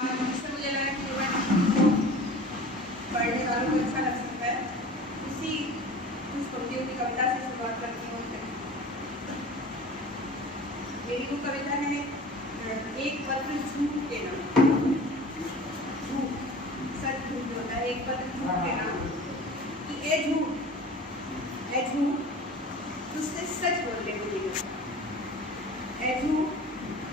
जिससे मुझे लगा कि पढ़ने वालों को अच्छा लग सकता है, उसी कुछ पंक्तियों की कविता से शुरुआत करती हूँ। मेरी वो कविता है एक पत्र झूठ के नाम। झूठ, सच झूठ होता है, एक पत्र झूठ के नाम कि ए झूठ तुझसे सच बोलने को जी करता है। ए झूठ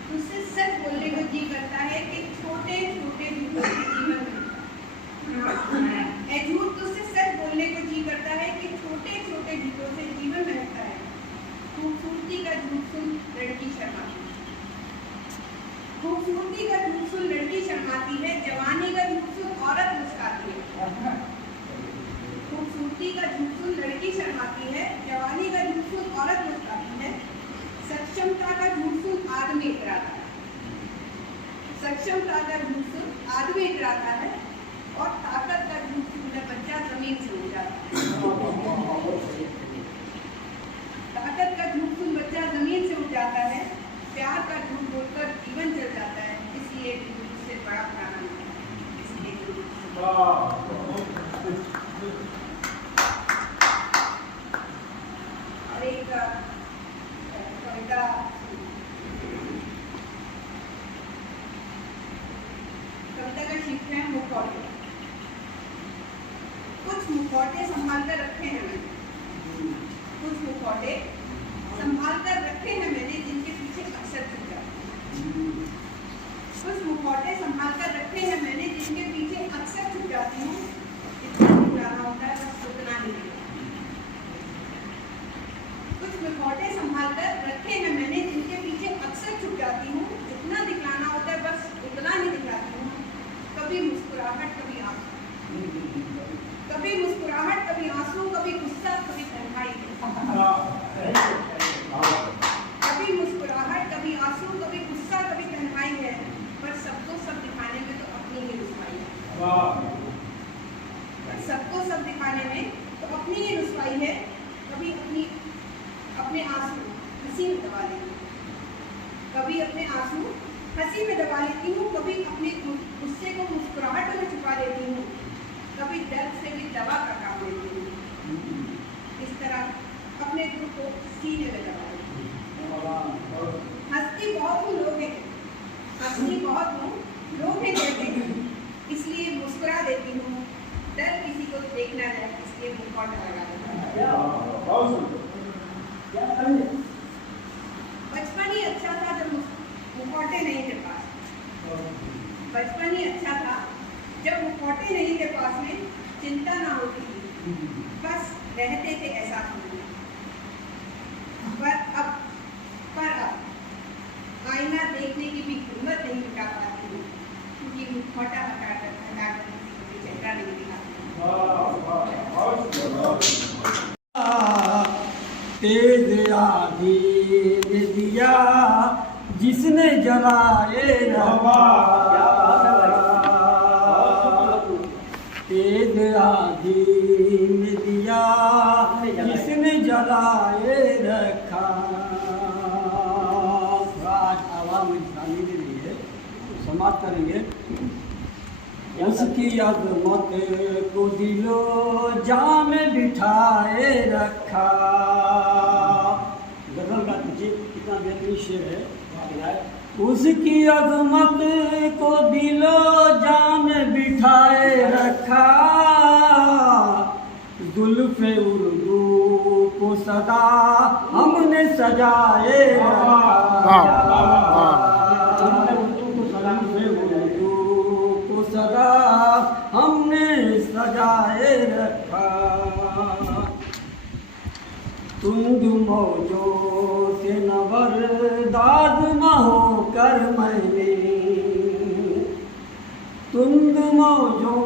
तुझसे सच बोलने को जी करता है कि छोटे छोटे झूठों से जीवन में। ए झूठ तुझसे सच बोलने को जी करता है कि छोटे छोटे झूठों से जीवन रहता है। खूबसूरती का झूठ सुन लड़की शर्माती है, खूबसूरती का झूठ सुन लड़की शर्माती है, जवानी का झूठ सुन औरत मुस्कुराती है। खूबसूरती का झूठ सुन लड़की शर्माती है, जवानी का झूठ सुन औरत मुस्कुराती है, सक्षमता का झूठ सुन आदमी इतराता है, सक्षमता का झूठ सुन आदमी इतराता है, और ताकत का झूठ सुन बच्चा जमीन से उठ जाता है। ताकत का झूठ सुन बच्चा जमीन से उठ जाता है, प्यार का झूठ बोलकर जीवन चल जाता है, इसलिए झूठ से बड़ा पुराना नहीं है, इसलिए झूठ। और एक कविता का शीर्षक है मुखौटे। कुछ मुखौटे संभाल कर रखे हैं मैंने, कुछ मुखौटे संभाल कर रखे हैं मैंने, जिनके पीछे अक्सर छुप जाती हूँ। कुछ मुखौटे संभाल कर रखे हैं मैंने, जिनके पीछे अक्सर छुप जाती हूँ। जितना दिखाना होता है बस उतना ही दिखाती हूँ। कुछ मुखौटे संभाल कर रखे हैं मैंने, जिनके पीछे अक्सर छुप जाती हूँ। जितना दिखलाना होता है बस उतना ही दिखलाती हूँ। कभी मुस्कुराहट कभी आंसू, कभी मुस्कुराहट कभी आंसू, कभी गुस्सा कभी तन्हाई है। कभी मुस्कुराहट कभी आंसू, कभी गुस्सा कभी तन्हाई है, पर सबको सब दिखाने में तो अपनी ही रुसवाई है। पर सबको सब दिखाने में तो अपनी ही रुसवाई है। कभी अपने आंसू हंसी में दबा लेती हूँ, कभी अपने आंसू हंसी में दबा लेती हूँ, कभी अपने गुस्से को मुस्कुराहट में छुपा लेती हूँ, कभी दर्द से भी दवा का काम लेती हूँ। इस तरह अपने दुख को सीने में दबा लेती हूँ। हंसती बहुत हूँ लोग हैं, हंसती बहुत हूँ लोग हैं कहते हैं, इसलिए मुस्कुरा देती हूँ। डर किसी को देखना जाए इसलिए मुखौटा लगा देती हूँ। बचपन ही अच्छा था जब मुखौटे नहीं थे पास, बचपन ही अच्छा था जब मुखौटे नहीं थे पास में, चिंता ना होती थी, बस रहते थे एहसास में। पर अब आईना देखने की भी हिम्मत नहीं जुटा पाती हूँ, क्योंकि मुखौटा हटाकर किसी को भी चेहरा नहीं दिखाती। तेज आधी ने दिया जिसने जलाए रखा, तेज आधी ने दिया जिसने जलाए रखा। आज आवाज में शामिल के लिए समाप्त करेंगे। उसकी अजमत को दिलो जाम में बिठाए रखा। गजल का तुझे कितना बेहतरीन शेर है। उसकी अजमत को दिलो जाम में बिठाए रखा, जुल्फ़े उर्दू को सदा हमने सजाए रखा। सदा हमने सजाए रखा। तुंद मौजों से नबरदाद न होकर मैंने, तुंद मौजों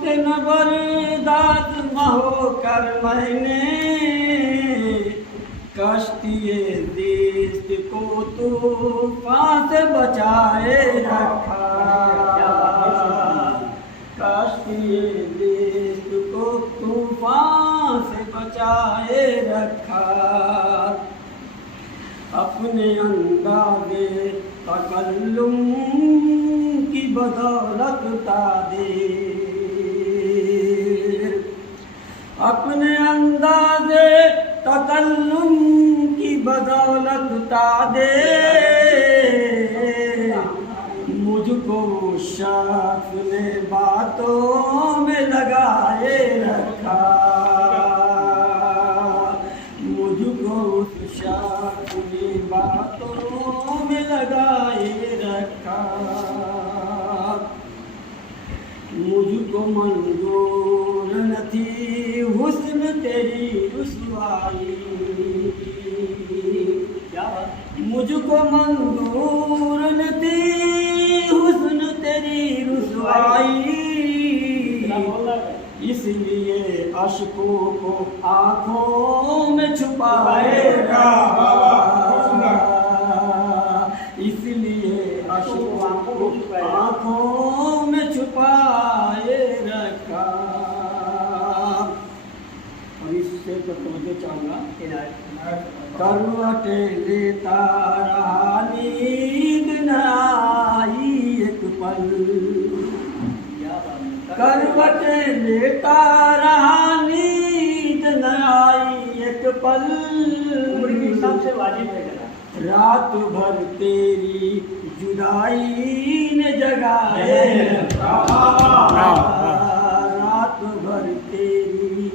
से नबरदाद न होकर मैंने, कश्ती दिस्त को तूफान से बचाए रखा। कश्ती दिस्त को तूफान से बचाए रखा। अपने अंदाज़े तकल्लुम की बदौलत तादे, अपने अंदाज़े तकल्लुम की बदौलत तादे, मुझको शख्स ने बातों में लगाए रखा, मुझको उस शख्स ने बातों में लगाए रखा, मुझको मंजूर न थी हुस्न तेरी रुसवाई, मुझको मंजूर न थी हुस्न तेरी रुसवाई, इसलिए अश्कों को आँखों में छुपाएगा, इसलिए अश्कों को आँखों में छुपाए रखा। और इससे तो समझो चाहूँगा, करवटें लेता रहा नींद न आई एक पल, करवटें लेता रहा नींद न आई एक पल, उम्र के हिसाब से वाजिब है। रात भर तेरी जुदाई ने जगाए रखा, रात भर तेरी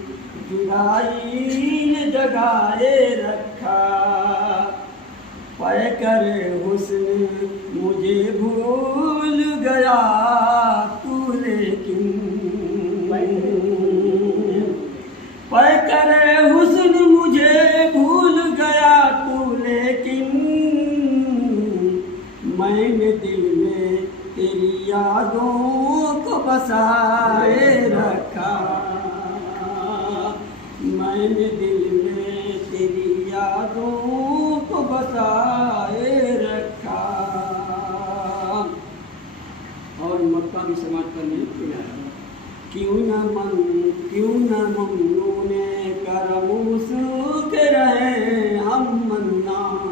जुदाई ने जगाए रखा, पै कर हुस्न मुझे भूल गया तू लेकिन, पै कर हुस्न मुझे भूल गया तू लेकिन, मैंने दिल में तेरी यादों को बसाए रखा, मैंने दिल में तेरी यादों को बसाए रखा। और मक्का भी समाज पर नहीं किया, क्यों न ममनूने करम उसके रहे हम मन्नान,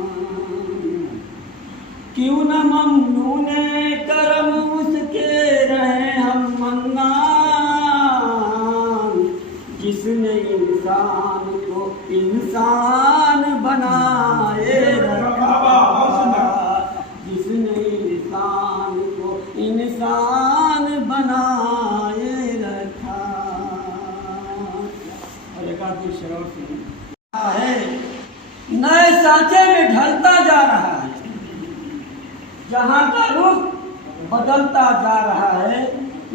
क्यों न ममनूने करम उसके रहे हम मन्नान, जिसने इंसान को इंसान बनाए रखा, जिसने इंसान को इंसान बनाए रखा। और एक आदमी शराब है, नए सांचे में ढलता जा रहा है, जहाँ का रुख बदलता जा रहा है,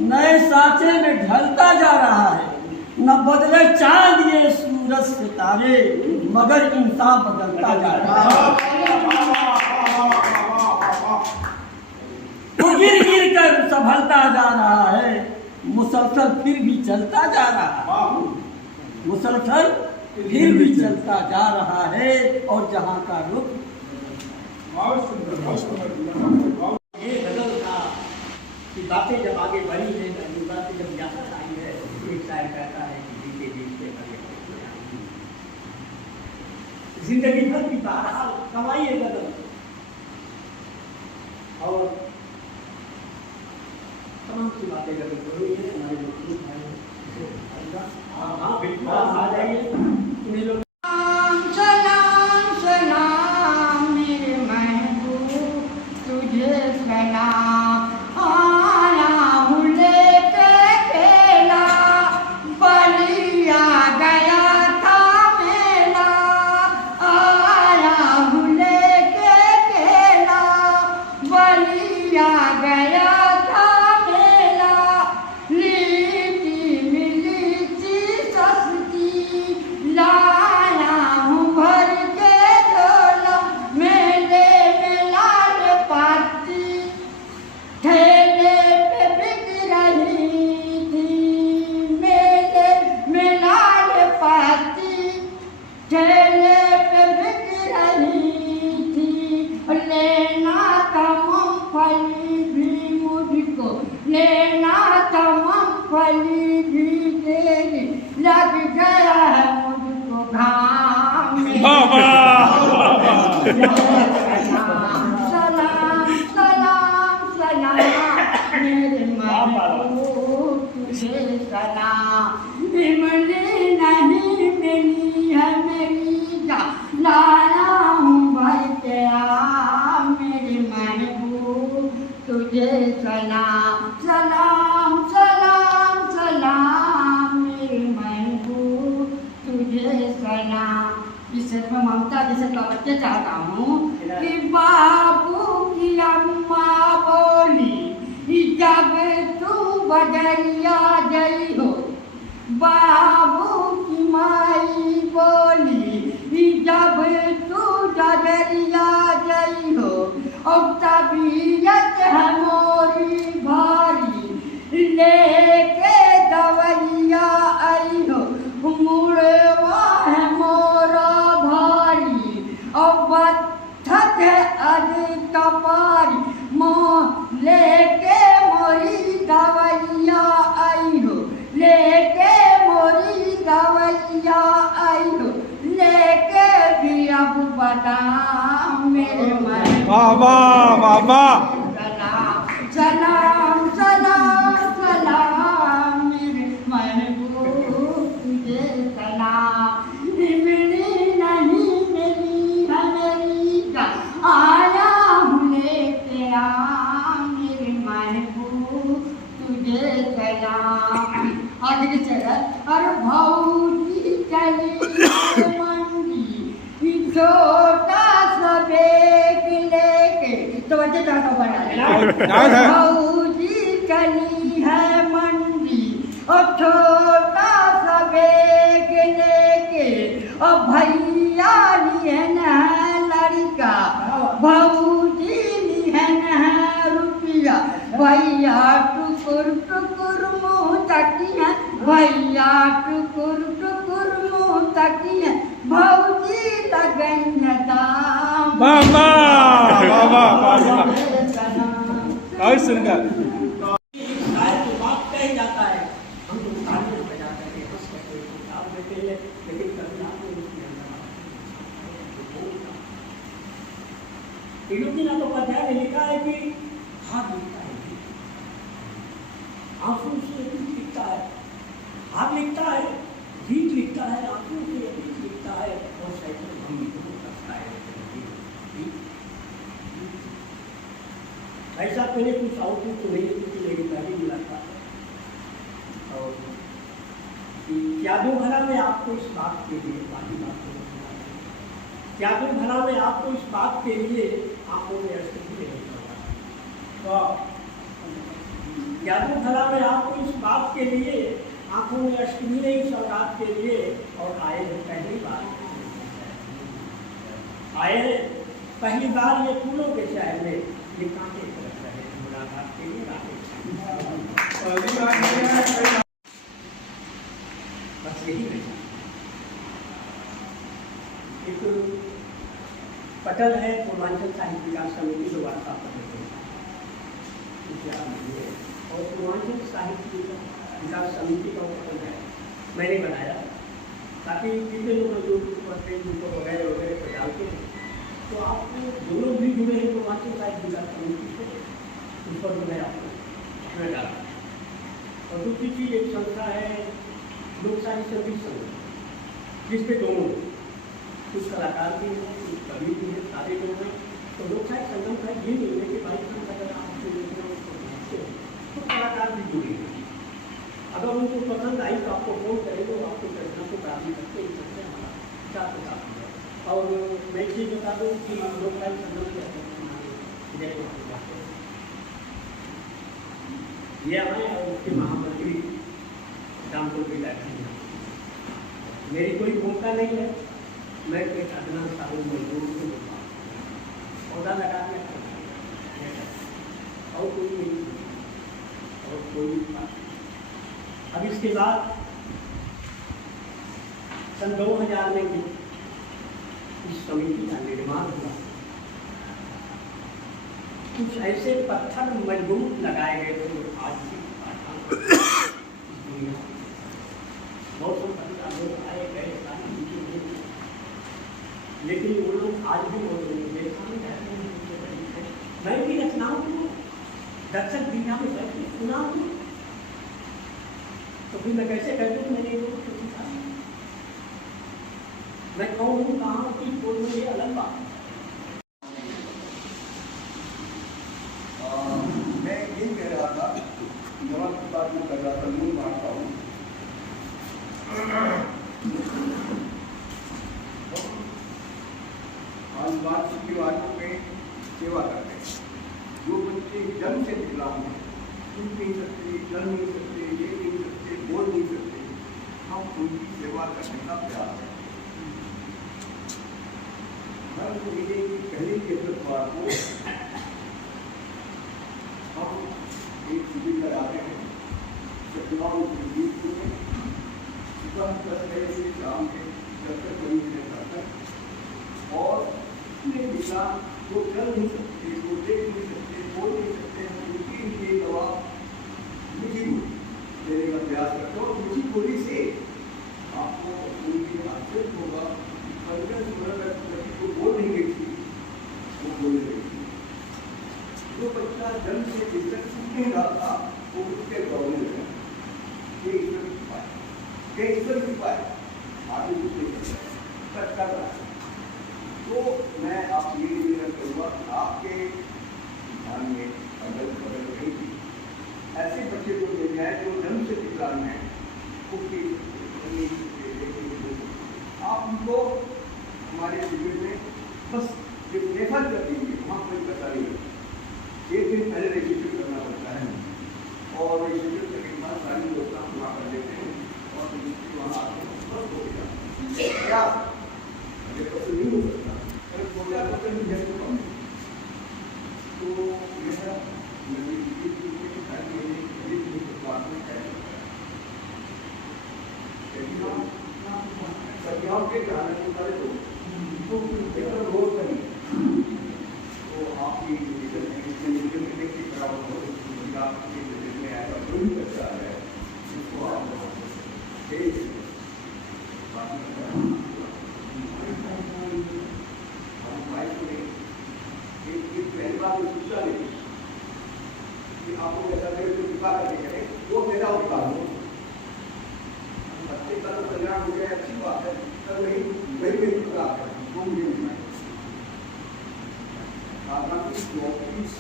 नए सांचे में ढलता जा रहा है, न बदले चांद ये सूरज सितारे, मगर इंसान बदलता जा रहा है, वो गिर गिर कर संभलता जा रहा है, मुसलसल फिर भी चलता जा रहा है, मुसलसल फिर भी चलता जा रहा है, और जहाँ का रुख ये गजल था कि बातें जब आगे बढ़ी है, बातें जब याद आई है, एक शायर कहता है कि जीते जीते जिंदगी भर की बहरहाल कमाई है गजल, और तमाम सी बातें गजल जरूरी है। हमारे लोग हाँ बिल्कुल आ जाइए, उन्हें लोग सलाम सलाम मेरे महबूब तुझे सलाम, आया हूँ लेके केला, बलिया गया था मेला, आया हूँ लेके केला, बलिया गया था मेला, लीची मिली थी सस्ती, लाया हूँ भर के झोला, मेले में लाल पाती, ठेले पे बिक रही थी, मेले में लाल पाती, ठेले पे बिक रही थी, लेना था मूंगफली भी मुझको, लेना था मूंगफली भी तेरी, लग गया है मुझको घाम में। सलाम सलाम सलाम सलाम सलाम सलाम सलाम मेरे महबूब तुझे सलाम। इससे मैं ममता जैसे तो बच्चे चाहता हूँ कि बाबू की अम्मा बोली जब तू बजरिया गई हो, बाबू की माई बोली जब तू बजरिया गई हो, और तबीयत है मोरी भारी लेके दवैया आई हो, मुड़वा है मोरा भारी और बत्थक है अज कपारी मोह लेके मोरी दवैया आई हो, लेके मोरी दवैया आई हो, लेके भी अब बताओ मेरे मन वाह वाह वाह वाह। सलाम सलाम सलाम मेरे महबूब तुझे सलाम। इमली नहीं मिली है मेरी का आया हूँ लेके आ मेरे महबूब तुझे सलाम। आगे के चला और भौजी चली मंडी छोटा सा बेग लेके तो बच्चे चाहता बना भौजी चली है मंडी और छोटा सा बेग लेके और भैया लिहन है लड़का भौजी लिहन है रुपया भैया टुकुर टुकुर मुँह तकिया भैया टुकुर टुकुर मुँह तकिया भौजी लगन दाम। वाह वाह वाह वाह वाह। बहुत सुंदर। शायद तो बात कह जाता है, हम तो तालियां बजाते हैं, हंस करके आप देते हैं, लेकिन कभी आपको उसके अंदर दीनानाथ उपाध्याय ने लिखा है कि हाथ लिखता है, आंसू से गीत लिखता है, हाथ लिखता है, गीत लिखता है, आंसू से गीत लिखता है और सैकड़ों हम करता है। ऐसा मैंने कुछ आउटपुट तो नहीं, क्योंकि मेरी पहली मुलाकात है। और जादू भला में आपको इस बात के लिए बाकी बात को जादू भला में आपको इस बात के लिए आंखों में अश्रु नहीं पड़ा। तो जादू भला में आपको इस बात के लिए आंखों में अश्रु नहीं, सौगात के लिए और आए पहली बार आए पहली बार ये फूलों के शहर में ये कांटे तरफ रहे मुलाकात के लिए बस यही नहीं। एक पटल है पूर्वांचल साहित्य विकास समिति जो वार्ता पटल और पूर्वांचल साहित्य विकास समिति का पटल है मैंने बनाया ताकि जितने लोग यूट्यूब पर फेसबुक वगैरह वगैरह पर डालते हैं तो आप जो लोग भी जुड़े हैं पूर्वांचल साहित्य विकास समिति से उस पर मैं आपको मैं डाला। और दूसरी चीज़ एक संस्था है लोक साहित्य संगीत संघ जिसपे दोनों कुछ कलाकार भी हैं, कुछ कवि भी हैं, सारे लोग हैं। तो लोक साहित्य संगम का ये नहीं है कि भाई अगर आप तो कलाकार भी जुड़े हैं। अगर उनको पसंद आई तो आपको फोन करेंगे, वो आपको करना को प्राप्त करते हैं। सबसे हमारा चार प्रकार है। और मैं एक चीज़ बता दूँ कि लोक साहित्य संगम के ये आए और उसके महामंत्री रामपुर भी बैठे हैं। मेरी कोई भूमिका नहीं है, मैं एक अदना साहू मजदूर को पौधा लगा के और कोई नहीं और कोई बात। अब इसके बाद सन 2000 में इस समिति का निर्माण हुआ। कुछ ऐसे पत्थर मजबूत लगाए गए थे जो आज भी बहुत लोग आए गए लेकिन वो लोग आज भी मेरे सामने रहते हैं। मैं भी रचनाओं को दर्शक दीना में बैठ सुना हूँ तो फिर मैं कैसे कहता हूँ मैंने वो सीखा मैं कौन हूँ कहाँ की बोल में ये अलग बात। मैं इन सुन नहीं सकते, चल नहीं सकते, ये नहीं सकते, बोल नहीं सकते, हम उनकी सेवा करने का प्रयास करें। हर महीने की पहली बृहस्पतिवार को हम एक शिविर लगाते हैं सतनाम में सुबह 10 बजे से शाम के 10 तक तक और इसमें पिता वो चल नहीं सकते, वो देख नहीं सकते, बोल नहीं सकते, हम उनके लिए दवा मीठी देने का प्रयास करते हैं और मीठी बोली से आपको उनकी आश्चर्य होगा कि 15-16 को बोल नहीं गई थी, वो बोलने गई थी। जो बच्चा जन्म से जिस तक सीख नहीं रहा था वो उसके दौड़ने लगा, ये ईश्वर की कृपा है, ये ईश्वर की कृपा है, आगे कुछ नहीं कर सकता, कर रहा है। तो मैं आप ये निवेदन करूँगा आपके ध्यान में अगल बगल कहीं भी ऐसे बच्चे को मिल जाए जो जन्म से विकलांग हैं, उसकी आप उनको हमारे शिविर में बस रेफर कर दीजिए, वहाँ कोई पैसा नहीं लगता, एक दिन पहले रजिस्टर करना पड़ता है और रजिस्टर करने के बाद सारी व्यवस्था पूरा कर देते हैं और वहाँ आते हैं, बस हो गया क्या पसंद नहीं हो सकता, अगर छोटा पसंद नहीं है तो मेरा संज्ञाओं के जानने वाले लोग रोज करें तो आपकी में ऐसा कोई बच्चा है जिसको आप पहली बार शिक्षा लेंगे कि आपको ऐसा तो कृपा करके करें, वो मेरा उपकार हो, बच्चे का तो कल्याण हो गया, अच्छी बात है, तब नहीं वही मेरी उपकार है, वो मुझे मिलना है। हालांकि 24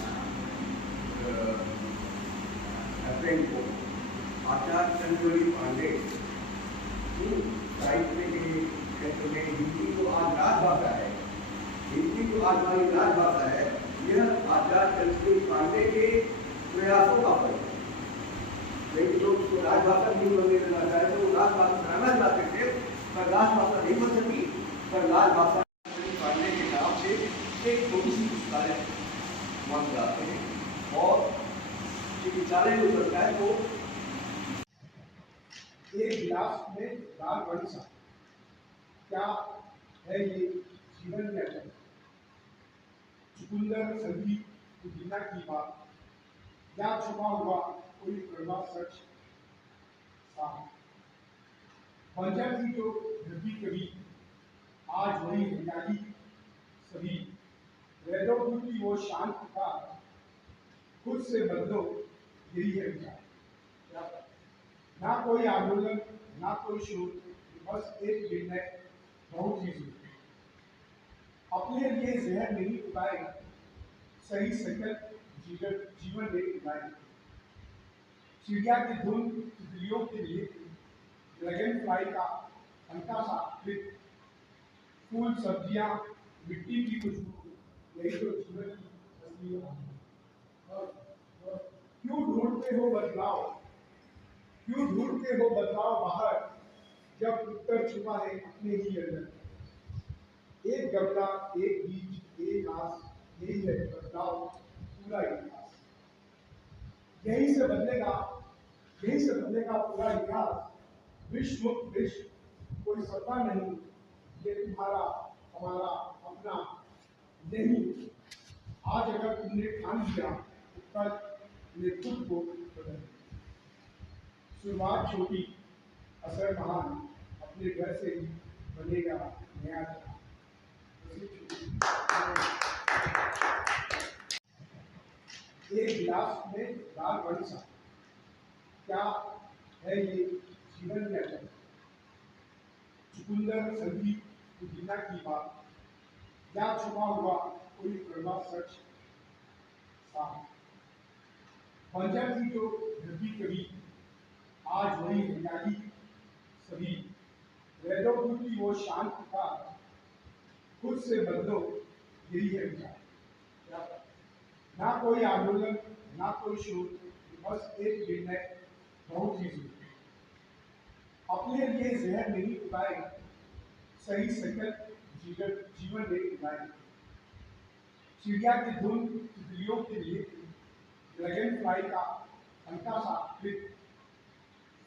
अप्रैल को आचार्य चंद्रवली पांडे साहित्य के क्षेत्र में हिंदी जो आज राजभाषा है, हिंदी जो आज हमारी राजभाषा है, यह आचार्य चंद्रवली पांडे के प्रयासों का फल है। लेकिन लोग उसको राजभाषा नहीं बनने देना चाहे तो वो राजभाषा बनाना चाहते थे, पर राजभाषा नहीं बन सकी, पर राजभाषा पांडे के नाम से एक छोटी सी पुस्तकालय बन जाते हैं और चिकित्सालय जो चलता है वो एक गिलास में दाल बड़ी सा क्या है ये जीवन में अटल चुकुंदर संधि पुदीना की बात या छुपा हुआ कोई कड़वा सच साफ बंजर थी जो धरती कभी आज वही हरियाली सभी वेदों की वो शांत था खुद से बदलो यही है विचार ना कोई आंदोलन ना कोई शोध बस एक निर्णय बहुत ही जरूरी अपने लिए जहर नहीं उगाए सही सकल जीवन नहीं उगाए चिड़िया की धुन तितलियों के लिए ड्रैगन फ्लाई का हल्का सा क्लिक फूल सब्जियां मिट्टी की खुशबू यही तो जीवन की असलियत क्यों ढूंढते हो बदलाव क्यों ढूंढते हो बदलाव बाहर जब उत्तर छुपा है अपने ही अंदर एक गमला एक बीज एक आस यही है बदलाव पूरा इतिहास यहीं से बदलेगा पूरा इतिहास विश्व मुक्त विश्व कोई सत्ता नहीं ये तुम्हारा हमारा अपना नहीं आज अगर तुमने ठान लिया तो कल ने खुद को बदल शुरुआत छोटी असर महान अपने घर से ही बनेगा नया जहां एक गिलास में दाल बड़ी सा क्या है ये जीवन में अटल चुकुंदर संधि पुदीना की बात या छुपा हुआ कोई कड़वा सच साफ बंजर थी जो धरती कभी आज वही हरियाली सभी वेदों की वो शांत था खुद से बदलो यही है विचार ना कोई आंदोलन ना कोई शोध बस एक निर्णय बहुत ही जरूरी है। अपने लिए जहर नहीं उगाए, सही संकल्प जीवन में उगाए। चिड़िया की धुन, तितलियों के लिए, ड्रैगन फ्लाई का हल्का सा क्लिक,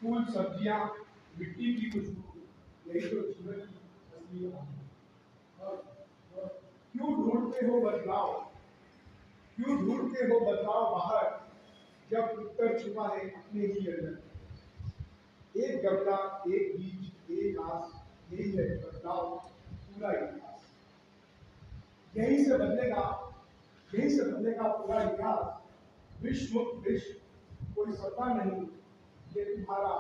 फूल सब्जियां, मिट्टी की खुशबू, यही तो जीवन की असली आनंद। और क्यों ढूंढते हो बदलाव, क्यों ढूंढते हो बदलाव बाहर, जब उत्तर छुपा है अपने ही अंदर। एक गमला, एक बीज, एक आस, यही है बदलाव पूरा इतिहास। यहीं से बदलेगा, यहीं से बदलेगा पूरा इतिहास। विश्व मुक्त विश्व कोई सपना नहीं, ये तुम्हारा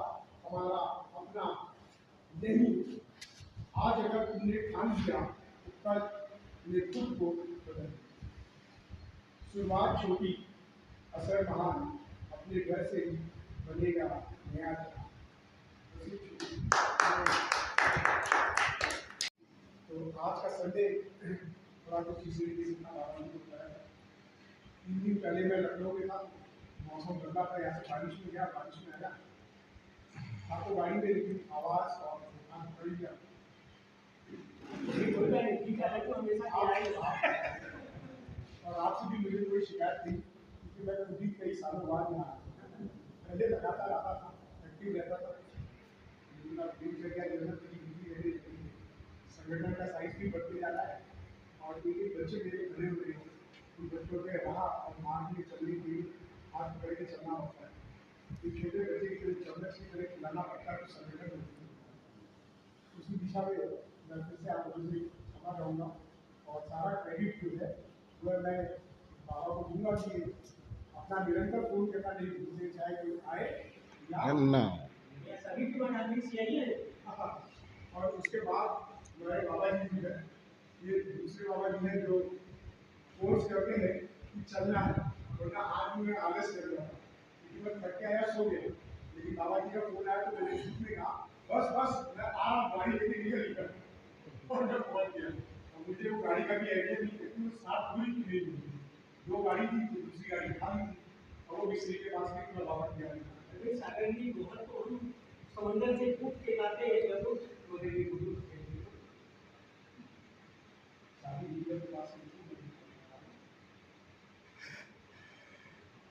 हमारा अपना नहीं। आज अगर तुमने ठान लिया तो कल तुमने खुद को बदल। शुरुआत छोटी, असर महान, अपने घर से ही बनेगा नया जहां। तो आज का संडे थोड़ा कुछ इसी तरीके से आरंभ होता है। 3 दिन पहले मैं लखनऊ में था, मौसम ठंडा था, यहाँ से बारिश में गया, बारिश में आया, आपको गाड़ी में लेकिन आवाज और दुकान पड़ गया। और आपसे भी मुझे कोई शिकायत थी, क्योंकि मैं खुद ही कई सालों बाद यहाँ आया। पहले लगातार आता था, एक्टिव रहता था, लेकिन अब दिनचर्या जरूरत की बिजी रहने लगी है। संगठन का साइज भी बढ़ते जा रहा है और एक बच्चे मेरे खड़े हुए हैं, उन बच्चों के राह और मार्ग में चलने के लिए हाथ पकड़ के चलना होता है। एक छोटे बच्चे की तरह चलने की तरह खिलाना पड़ता है तो संगठन होती है। उसी दिशा में मैं फिर से आप लोगों से क्षमा चाहूँगा और सारा क्रेडिट जो है वह मैं बाबा को दूंगा कि अपना निरंतर फोन करना नहीं भूलते, चाहे कोई आए या सभी की बनानी चाहिए। और उसके बाद हमारे बाबा जी भी है, ये दूसरे बाबा जी हैं जो फोर्स करते हैं कि चलना है, वरना आज भी मैं आलस कर रहा था क्योंकि मैं थक के आया, सो गया। लेकिन बाबा जी का फोन आया तो मैंने छूटने कहा बस बस मैं आ रहा हूँ, गाड़ी लेके निकल गया और मैं पहुँच गया। मुझे वो गाड़ी का भी आइडिया नहीं है कि वो साथ पूरी की नहीं हुई, 2 गाड़ी थी तो दूसरी गाड़ी खाली थी और वो मिस्त्री के पास गई, मैं बाबा किया सागर की बहुत को समंदर से कूद के लाते हैं जरूर बोले भी गुरु शादी लीडर के पास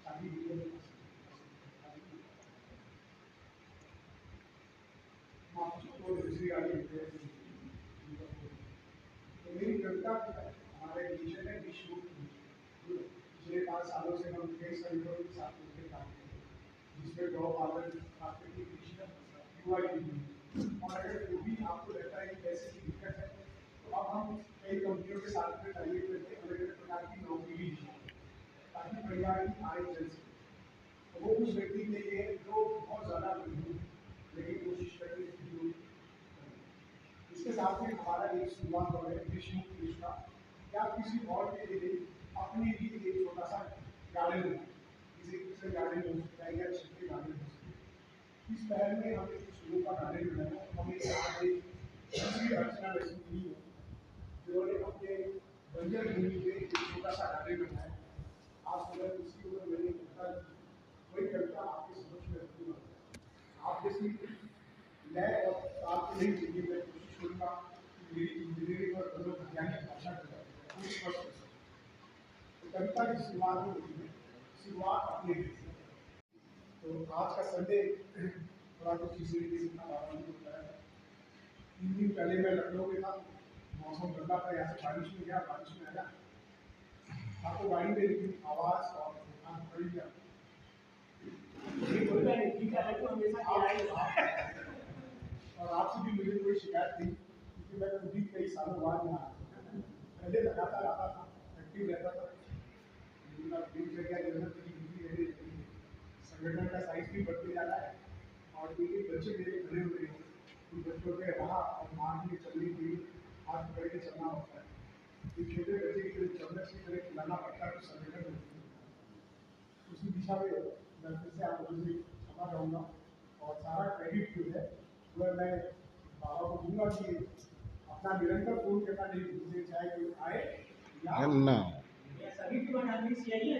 शादी लीडर के पास तो दूसरी गाड़ी लेते हैं। तो मेरी कविता हमारे मिशन है विश्व पिछले 5 सालों से हम कई संगठनों के साथ मिलकर काम कर रहे हैं, जिसमें गौ पालन, प्राकृतिक कृषि, युवा यूनियन। और अगर जो भी आपको लगता है कि कैसे की दिक्कत है तो अब हम कई कंपनियों के साथ में टाइप करके अलग अलग प्रकार की नौकरी भी दी ताकि परिवार की आय चल सके। तो वो उस व्यक्ति के लिए जो बहुत ज़्यादा मजबूर लेकिन कोशिश करके इसके साथ में हमारा एक शुरुआत हो रहा है विश्व मुक्त विश्व का, या किसी और के लिए अपने लिए एक छोटा सा गार्डन है, किसी दूसरे गार्डन हो सकता है या छिपके गार्डन हो सकता है। इस पहल में हमने कुछ लोगों का गार्डन बनाया, हमें आज एक दूसरी अर्चना वैसी मिली है जिन्होंने अपने बंजर भूमि में एक छोटा सा गार्डन बनाया। आज अगर उसकी ओर मैंने वही कविता आपके समझ में रखूँगा। आप जैसी मैं और आपको नहीं चाहिए, मैं कोशिश करूँगा कि मेरी इंजीनियरिंग और मनोवैज्ञानिक भाषा को स्पष्ट कर सकूँ। तो कविता की शुरुआत होती है, शुरुआत अपने घर से। तो आज का संडे थोड़ा कुछ इसी तरीके से आरंभ होता है। 3 दिन पहले मैं लखनऊ में था, मौसम ठंडा था, यहाँ से बारिश में गया, बारिश में आया, आपको गाड़ी में लेकिन आवाज और दुकान पड़ गया। और आपसे भी मुझे कोई शिकायत थी क्योंकि मैं खुद ही कई सालों बाद यहाँ आया। पहले लगातार आता था, एक्टिव रहता था, लेकिन अब दिनचर्या जरूरत की बिजी रहने लगी है। संगठन का साइज भी बढ़ते जा रहा है और एक बच्चे मेरे खड़े हुए हैं, उन बच्चों के राह और मार्ग में चलने के लिए हाथ पकड़ के चलना होता है। एक छोटे बच्चे की तरह चलने की तरह खिलाना पड़ता है तो संगठन होती है। उसी दिशा में मैं फिर से आप लोगों से क्षमा चाहूँगा और सारा क्रेडिट जो है वह मैं बाबा को दूंगा कि अपना निरंतर फोन करना नहीं भूलते, चाहे कोई आए या सभी की बनानी चाहिए।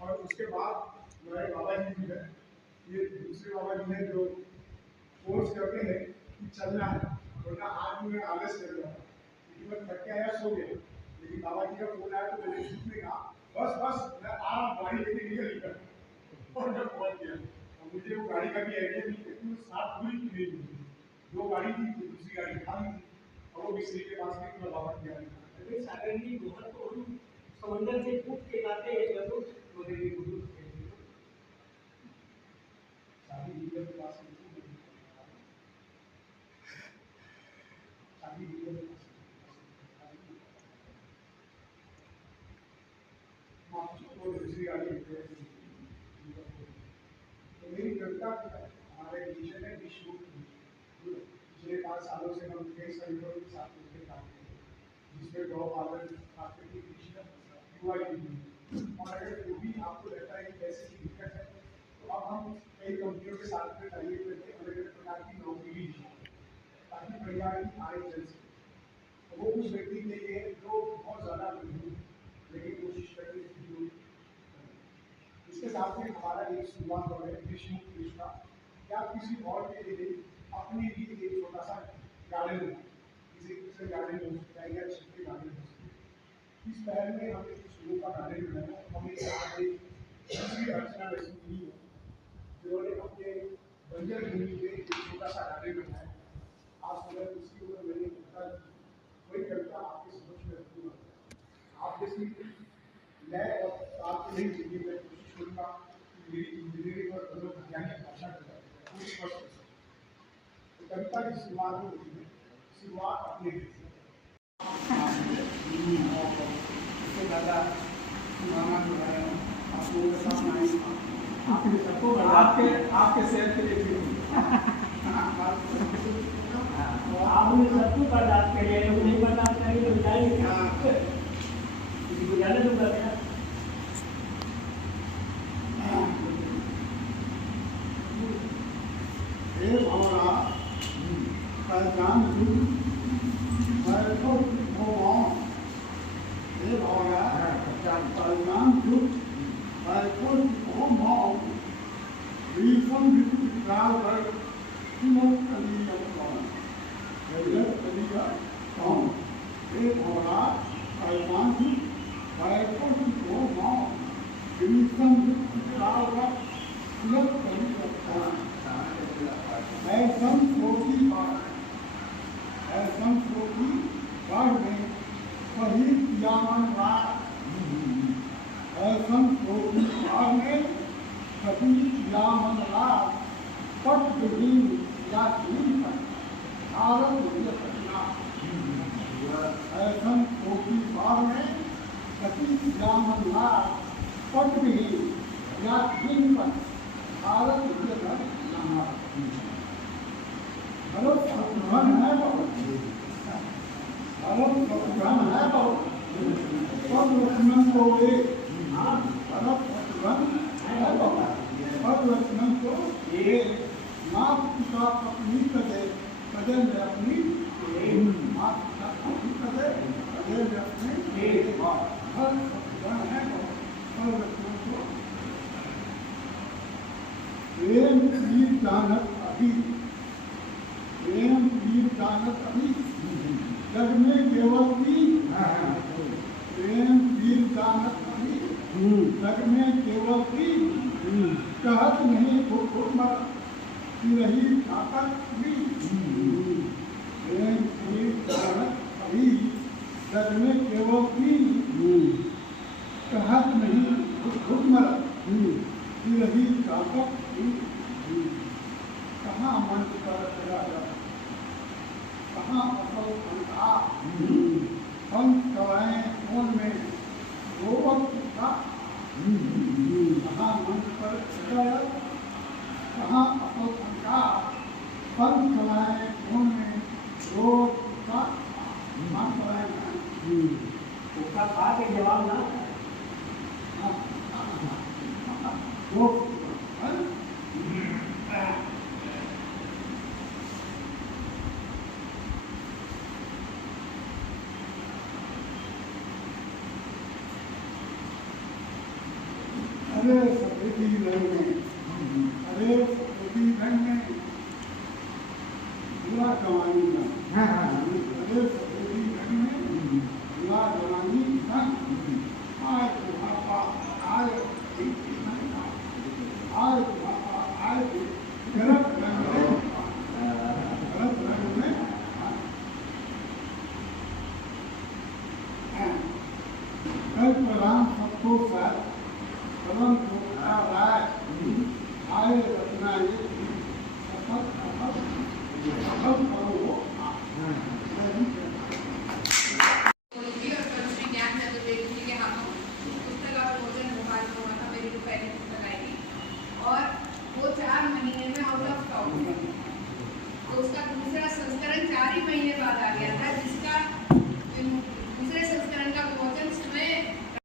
और उसके बाद हमारे बाबा जी भी है, ये दूसरे बाबा जी हैं जो फोर्स करते हैं कि चलना है, वरना आज भी मैं आलस कर रहा था क्योंकि मैं थक के आया, सो गया। लेकिन बाबा जी का फोन आया तो मैंने झूठने कहा बस बस मैं आ रहा हूँ, गाड़ी लेके निकल गया और मैं पहुंच गया। और मुझे वो गाड़ी का भी आइडिया नहीं था कि वो साथ पूरी की नहीं हुई, दो गाड़ी थी, दूसरी गाड़ी खाली थी और वो मिस्त्री के पास गई, मैं बाबा की गाड़ी अरे सागर जी गोहर को समंदर से कूद के लाते हैं जरूर मगर ये गुरु शादी डीलर के पास शादी डीलर के पास वो दूसरी गाड़ी लेते हैं। तो मेरी कविता हमारे विषय में विश्व पिछले 5 सालों से हम कई संगठनों के साथ मिलकर काम कर रहे हैं, जिसमें गौ पालन, प्राकृतिक कृषि, युवा यूनियन, और अगर वो भी आपको लगता है कि ऐसी दिक्कत है तो अब हम कई कंपनियों के साथ में टाइप करके अलग अलग प्रकार की नौकरी भी दी ताकि परिवार की आय चल सके। वो उस व्यक्ति के लिए जो बहुत ज़्यादा मजबूर लेकिन कोशिश करके इसके साथ में हमारा एक शुरुआत हो रहा है विश्व कृषि का, या किसी और के लिए अपने लिए एक छोटा सा गार्डन है, किसी किसी गार्डन हो सकता है या क्षेत्रीय गार्डन हो सकता है। इस पहल में हमने शुरू का गार्डन बनाया, हमें दूसरी अर्चना वैसी हुई है जिन्होंने अपने बंजर भूमि में एक छोटा सा गार्डन बनाया। आज सुबह उसकी ऊपर मैंने कविता वही कविता आपके समक्ष में रखूंगा। आप जैसी नए और आपके नई जिंदगी में कोशिश करूँगा कि मेरी इंजीनियरिंग और मनोवैज्ञानिक भाषा पूरी स्पष्ट हो सके। तो कविता की शुरुआत होती है, शुरुआत अपने घर से। इससे ज़्यादा सुनाना जो है आप लोगों के साथ नहीं, सबको आपके सेहत के लिए भी आपने सबको बर्दाश्त करे, नहीं बर्दाश्त करेंगे तो जाएंगे किसी को जाने दूंगा क्या? हमारा पहचान बैठो हो हे भावना पहचान युग बैठो हो माओ विषम विकाल कर किमत कलियम कौन कलिया कौन हे भावना पहचान युग बैठो हो माओ विषम विकाल कर किमत कलियम कौन ऐसम कोटि बाढ़ में वही यामन रात, ऐसम कोटि बाढ़ में कभी यामन रात पट विहीन या धीन पर भारत घटना। ऐसम कोटि बाढ़ में कभी यामन रात पट विहीन या धीन पर भारत घटना। हेलो शत्रुघ्न है बहुत, हेलो शत्रुघ्न है बहुत, सब लक्ष्मण को एक, हेलो शत्रुघ्न है बहुत, सब लक्ष्मण को एक, मात पिता पत्नी कदे कदे में अपनी मात पिता पत्नी कदे कदे में अपनी एक, हर शत्रुघ्न है बहुत, सब लक्ष्मण को प्रेम वीर जानत अभी, प्रेम वीर जानत अभी, जग में केवल की प्रेम वीर जानत अभी, जग में केवल की कहत नहीं मत की रही ताकत भी। प्रेम वीर जानत अभी, जग में केवल की कहत नहीं मत की रही ताकत। कहाँ मन पर चला जाए, कहाँ असल पंखा पंख कवाएं फोन में रोवत का, कहाँ मन पर चला जाए, कहाँ असल पंखा पंख कवाएं फोन में रोवत का, मन कवाएं उसका खा के जवाब ना अरे सभी रंग में, अरे सफेदी रंग में बुरा जवानी रंग, अरे सफेदी रंग में बुरा जवानी रंग, आज बुढ़ापा आए आज बुढ़ापा आए गलत रंग में, गलत रंग में कल्पराम सबको साथ कलम को खड़ा राय आए रचना ये सफल सफल सफल करो वो जी और श्री ज्ञान चतुर्वेदी जी के हाथों पुस्तक और भोजन भोपाल में हुआ था। मेरी जो पहली पुस्तक आएगी और वो 4 महीने में आउट ऑफ स्टॉक है, तो उसका दूसरा संस्करण 4 ही महीने बाद आ गया